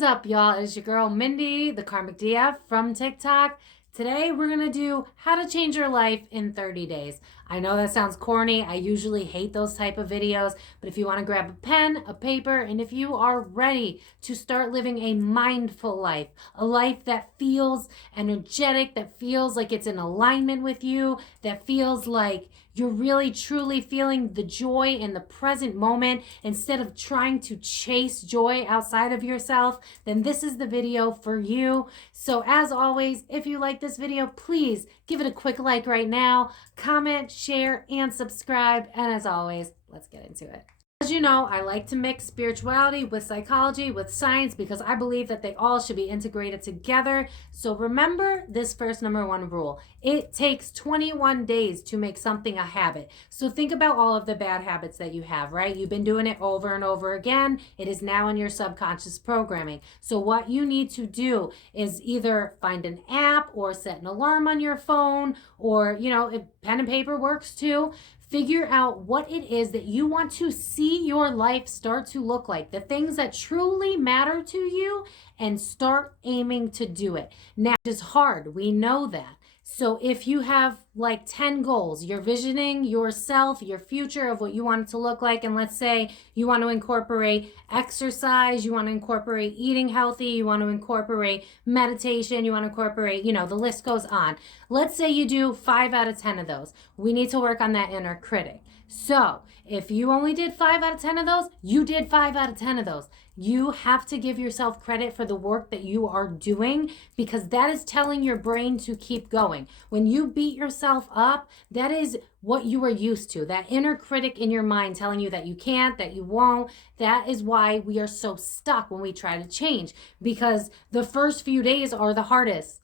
What's up, y'all? It's your girl Mindy, the Karmic DF from TikTok. Today we're gonna do how to change your life in 30 days. I know that sounds corny. I usually hate those type of videos, but if you want to grab a pen, a paper, and if you are ready to start living a mindful life, a life that feels energetic, that feels like it's in alignment with you, that feels like you're really truly feeling the joy in the present moment instead of trying to chase joy outside of yourself, then this is the video for you. So as always, if you like this video, please give it a quick like right now, comment, share, and subscribe. And as always, let's get into it. As you know, I like to mix spirituality with psychology, with science, because I believe that they all should be integrated together. So remember this first number one rule. It takes 21 days to make something a habit. So think about all of the bad habits that you have, right? You've been doing it over and over again. It is now in your subconscious programming. So what you need to do is either find an app or set an alarm on your phone, or, if pen and paper works too. Figure out what it is that you want to see your life start to look like, the things that truly matter to you, and start aiming to do it. Now, it's hard. We know that. So if you have like 10 goals, you're visioning yourself, your future of what you want it to look like. And let's say you want to incorporate exercise, you want to incorporate eating healthy, you want to incorporate meditation, you want to incorporate, the list goes on. Let's say you do 5 out of 10 of those. We need to work on that inner critic. So if you only did 5 out of 10 of those, you did 5 out of 10 of those. You have to give yourself credit for the work that you are doing, because that is telling your brain to keep going. When you beat yourself up, that is what you are used to. That inner critic in your mind telling you that you can't, that you won't. That is why we are so stuck when we try to change, because the first few days are the hardest.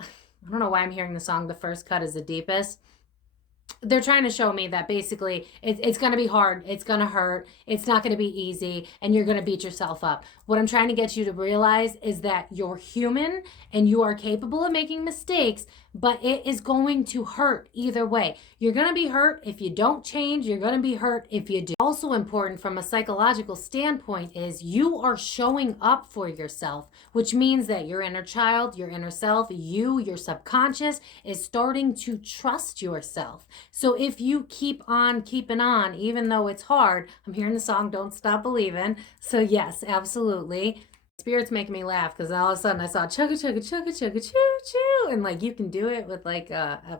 I don't know why I'm hearing the song, The First Cut is the Deepest. They're trying to show me that basically it's going to be hard, it's going to hurt, it's not going to be easy, and you're going to beat yourself up. What I'm trying to get you to realize is that you're human and you are capable of making mistakes, but it is going to hurt either way. You're going to be hurt if you don't change. You're going to be hurt if you do. Also important from a psychological standpoint is you are showing up for yourself, which means that your inner child, your inner self, your subconscious is starting to trust yourself. So if you keep on keeping on, even though it's hard, I'm hearing the song Don't Stop Believing. So yes, absolutely. Spirit's making me laugh because all of a sudden I saw chugga chugga chugga chugga choo choo, and like you can do it with like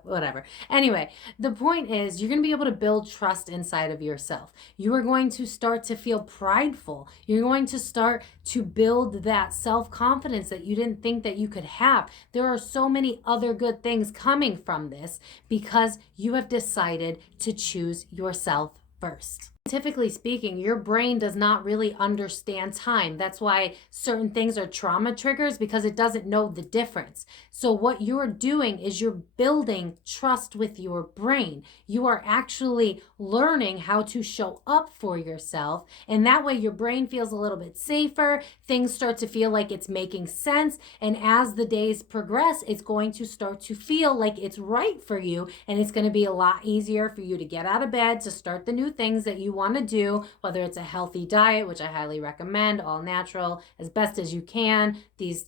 whatever. Anyway, the point is you're going to be able to build trust inside of yourself. You are going to start to feel prideful. You're going to start to build that self-confidence that you didn't think that you could have. There are so many other good things coming from this because you have decided to choose yourself first. Scientifically speaking, your brain does not really understand time. That's why certain things are trauma triggers, because it doesn't know the difference. So what you're doing is you're building trust with your brain. You are actually learning how to show up for yourself. And that way your brain feels a little bit safer. Things start to feel like it's making sense. And as the days progress, it's going to start to feel like it's right for you. And it's going to be a lot easier for you to get out of bed, to start the new things that you want to do, whether it's a healthy diet, which I highly recommend, all natural as best as you can. These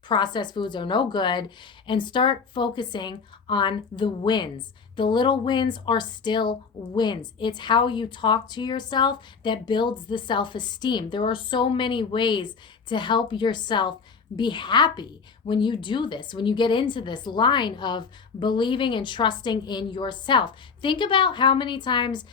processed foods are no good, and start focusing on the wins. The little wins are still wins. It's how you talk to yourself that builds the self-esteem. There are so many ways to help yourself be happy when you do this, when you get into this line of believing and trusting in yourself. Think about how many times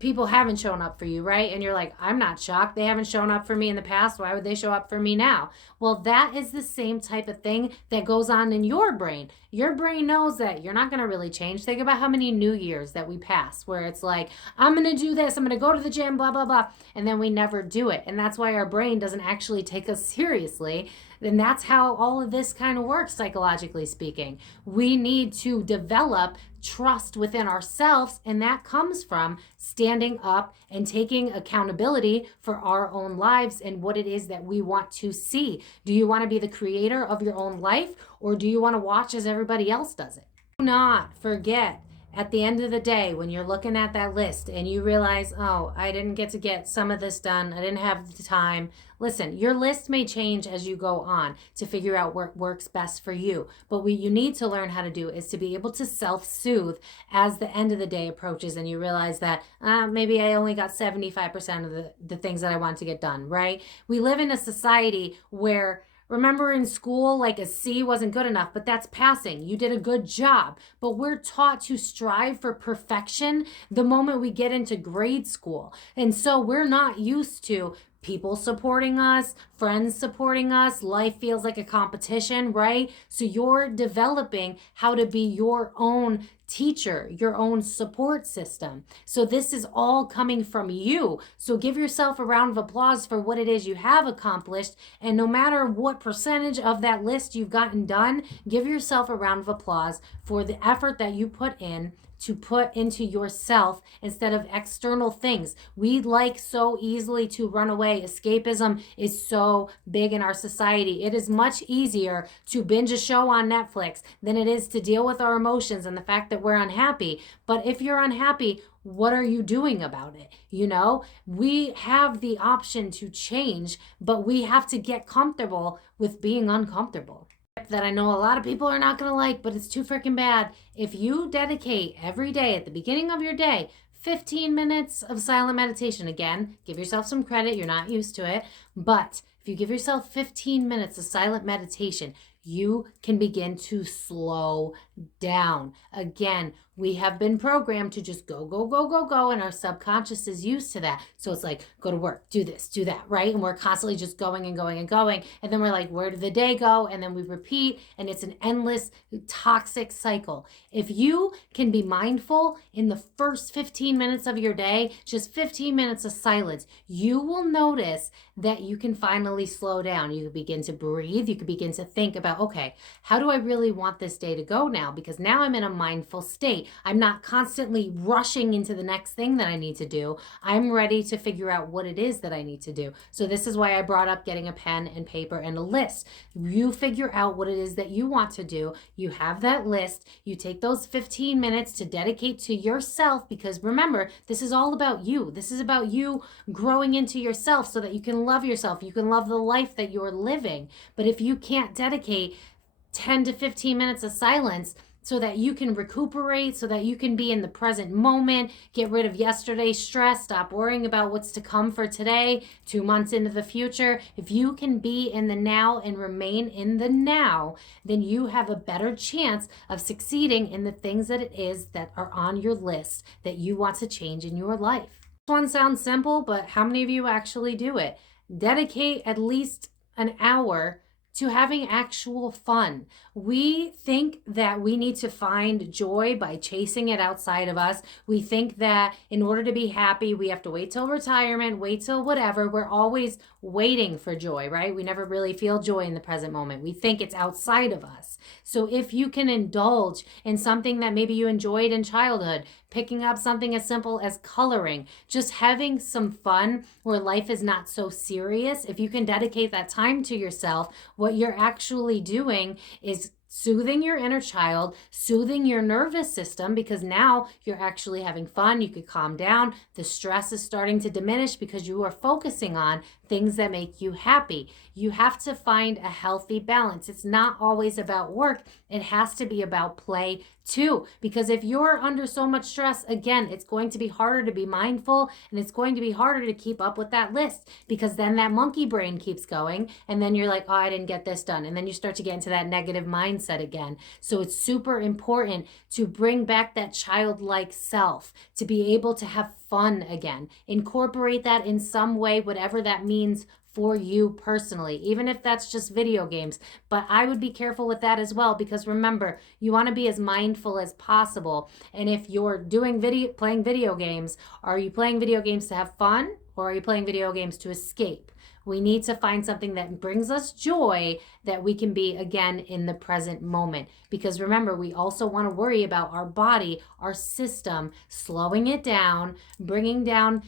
people haven't shown up for you, right? And you're like, I'm not shocked. They haven't shown up for me in the past. Why would they show up for me now? Well, that is the same type of thing that goes on in your brain. Your brain knows that you're not going to really change. Think about how many New Years that we pass where it's like, I'm going to do this. I'm going to go to the gym, blah, blah, blah. And then we never do it. And that's why our brain doesn't actually take us seriously. And that's how all of this kind of works, psychologically speaking. We need to develop trust within ourselves, and that comes from standing up and taking accountability for our own lives and what it is that we want to see. Do you want to be the creator of your own life, or do you want to watch as everybody else does it? Do not forget, at the end of the day, when you're looking at that list and you realize, oh, I didn't get some of this done, I didn't have the time. Listen, your list may change as you go on to figure out what works best for you. But what you need to learn how to do is to be able to self-soothe as the end of the day approaches and you realize that maybe I only got 75% of the things that I want to get done, right? We live in a society where, remember in school, like a C wasn't good enough, but that's passing. You did a good job. But we're taught to strive for perfection the moment we get into grade school. And so we're not used to people supporting us, friends supporting us. Life feels like a competition, right? So you're developing how to be your own teacher, your own support system. So this is all coming from you. So give yourself a round of applause for what it is you have accomplished. And no matter what percentage of that list you've gotten done, give yourself a round of applause for the effort that you put in to put into yourself instead of external things. We like so easily to run away. Escapism is so big in our society. It is much easier to binge a show on Netflix than it is to deal with our emotions and the fact that we're unhappy. But if you're unhappy, what are you doing about it? You know, we have the option to change, but we have to get comfortable with being uncomfortable. That I know a lot of people are not going to like, but it's too freaking bad. If you dedicate every day at the beginning of your day 15 minutes of silent meditation, again, give yourself some credit, you're not used to it, but if you give yourself 15 minutes of silent meditation, you can begin to slow down. Again, we have been programmed to just go, go, go, go, go, and our subconscious is used to that. So it's like, go to work, do this, do that, right? And we're constantly just going and going and going. And then we're like, where did the day go? And then we repeat, and it's an endless toxic cycle. If you can be mindful in the first 15 minutes of your day, just 15 minutes of silence, you will notice that you can finally slow down. You can begin to breathe. You can begin to think about, okay, how do I really want this day to go now? Because now I'm in a mindful state. I'm not constantly rushing into the next thing that I need to do. I'm ready to figure out what it is that I need to do. So this is why I brought up getting a pen and paper and a list. You figure out what it is that you want to do. You have that list. You take those 15 minutes to dedicate to yourself, because remember, this is all about you. This is about you growing into yourself so that you can love yourself. You can love the life that you're living. But if you can't dedicate 10 to 15 minutes of silence so that you can recuperate, so that you can be in the present moment, get rid of yesterday's stress, stop worrying about what's to come for today, 2 months into the future. If you can be in the now and remain in the now, then you have a better chance of succeeding in the things that it is that are on your list that you want to change in your life. This one sounds simple, but how many of you actually do it? Dedicate at least an hour to having actual fun. We think that we need to find joy by chasing it outside of us. We think that in order to be happy, we have to wait till retirement, wait till whatever. We're always waiting for joy, right? We never really feel joy in the present moment. We think it's outside of us. So if you can indulge in something that maybe you enjoyed in childhood, picking up something as simple as coloring, just having some fun where life is not so serious, if you can dedicate that time to yourself, what you're actually doing is soothing your inner child, soothing your nervous system, because now you're actually having fun. You could calm down. The stress is starting to diminish because you are focusing on things that make you happy. You have to find a healthy balance. It's not always about work. It has to be about play too, because if you're under so much stress, again, it's going to be harder to be mindful, and it's going to be harder to keep up with that list, because then that monkey brain keeps going, and then you're like, oh, I didn't get this done. And then you start to get into that negative mindset again. So it's super important to bring back that childlike self, to be able to have fun again. Incorporate that in some way, whatever that means for you personally, even if that's just video games. But I would be careful with that as well, because remember, you want to be as mindful as possible. And if you're playing video games, are you playing video games to have fun, or are you playing video games to escape? We need to find something that brings us joy, that we can be again in the present moment. Because remember, we also want to worry about our body, our system, slowing it down, bringing down,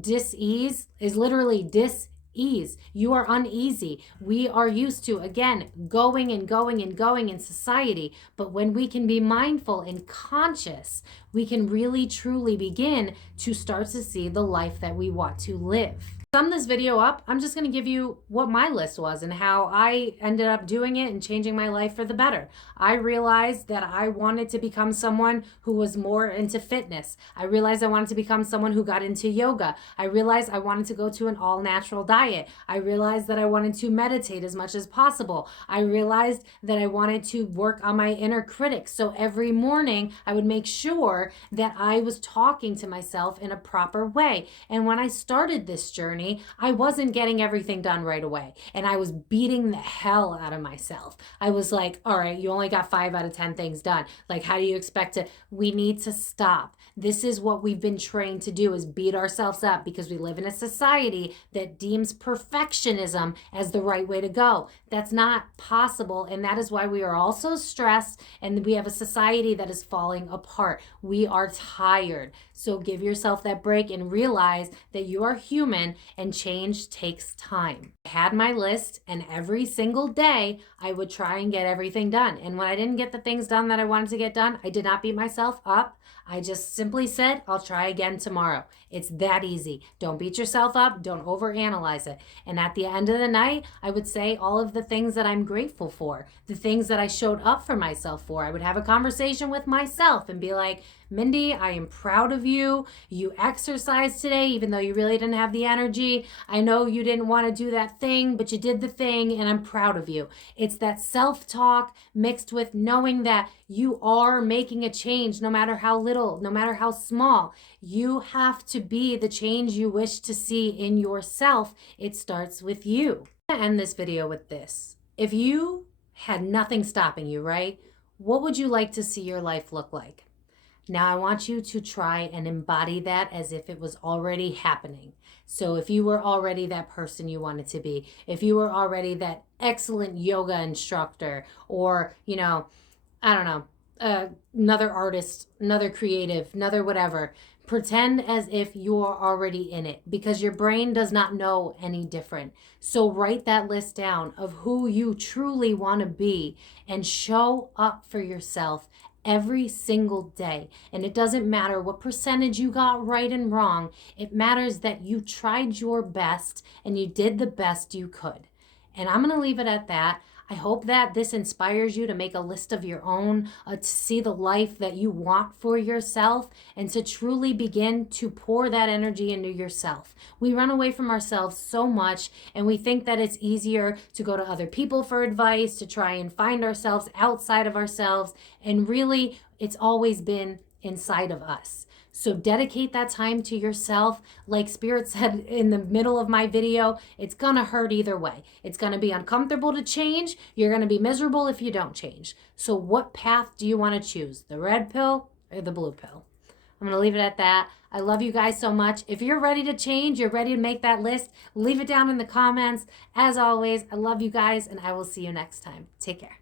dis-ease is literally dis-ease. ease. You are uneasy. We are used to, again, going and going and going in society. But when we can be mindful and conscious, we can really truly begin to start to see the life that we want to live. To sum this video up, I'm just going to give you what my list was and how I ended up doing it and changing my life for the better. I realized that I wanted to become someone who was more into fitness. I realized I wanted to become someone who got into yoga. I realized I wanted to go to an all-natural diet. I realized that I wanted to meditate as much as possible. I realized that I wanted to work on my inner critic. So every morning I would make sure that I was talking to myself in a proper way. And when I started this journey, I wasn't getting everything done right away. And I was beating the hell out of myself. I was like, all right, you only got 5 out of 10 things done. Like, how do you expect to? We need to stop. This is what we've been trained to do, is beat ourselves up, because we live in a society that deems perfectionism as the right way to go. That's not possible. And that is why we are all so stressed, and we have a society that is falling apart. We are tired. So give yourself that break and realize that you are human and change takes time. I had my list, and every single day I would try and get everything done. And when I didn't get the things done that I wanted to get done, I did not beat myself up. I just simply said, I'll try again tomorrow. It's that easy. Don't beat yourself up. Don't overanalyze it. And at the end of the night, I would say all of the things that I'm grateful for, the things that I showed up for myself for. I would have a conversation with myself and be like, Mindy, I am proud of you. You exercised today, even though you really didn't have the energy. I know you didn't want to do that thing, but you did the thing, and I'm proud of you. It's that self-talk mixed with knowing that you are making a change, no matter how little, no matter how small. You have to be the change you wish to see in yourself. It starts with you. I'm gonna end this video with this. If you had nothing stopping you, right? What would you like to see your life look like? Now I want you to try and embody that as if it was already happening. So if you were already that person you wanted to be, if you were already that excellent yoga instructor, or, you know, I don't know, another artist, another creative, another whatever, pretend as if you're already in it, because your brain does not know any different. So write that list down of who you truly want to be and show up for yourself every single day. And it doesn't matter what percentage you got right and wrong. It matters that you tried your best and you did the best you could. And I'm going to leave it at that. I hope that this inspires you to make a list of your own, to see the life that you want for yourself, and to truly begin to pour that energy into yourself. We run away from ourselves so much, and we think that it's easier to go to other people for advice, to try and find ourselves outside of ourselves, and really, it's always been inside of us. So dedicate that time to yourself. Like Spirit said in the middle of my video, it's gonna hurt either way. It's gonna be uncomfortable to change. You're gonna be miserable if you don't change. So what path do you wanna choose? The red pill or the blue pill? I'm gonna leave it at that. I love you guys so much. If you're ready to change, you're ready to make that list, leave it down in the comments. As always, I love you guys, and I will see you next time. Take care.